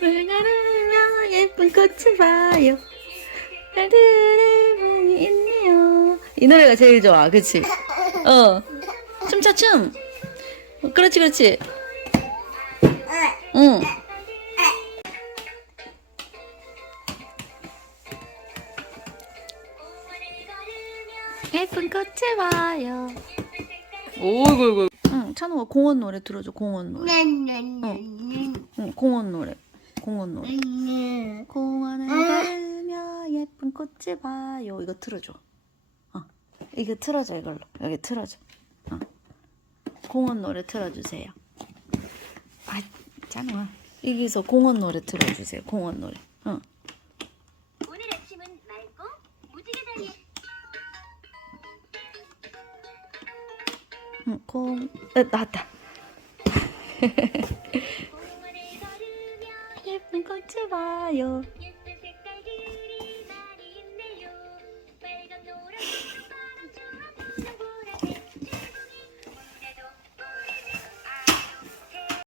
물 가르며 예쁜 꽃을 봐요. 날들의 몽이 있네요. 이 노래가 제일 좋아, 그치? 어. 춤춰, 춤. 어, 그렇지, 그렇지. 응. 예쁜 꽃을 봐요. 오이구, 응, 찬호가 공원 노래 들어줘, 공원 노래. 응, 공원 노래. 공원 노래. 공원을 걸으며 예쁜 꽃을 봐요. 이거 틀어줘. 어, 이거 틀어줘 이걸로. 여기 틀어줘. 어. 공원 노래 틀어주세요. 아, 찬호아. 여기서 공원 노래 틀어주세요. 공원 노래. 어. 오늘 아침은 맑고 무지개 다리에 응, 공. 어, 나왔다. 공원을 걸으며 예쁜 꽃을 봐요. 예쁜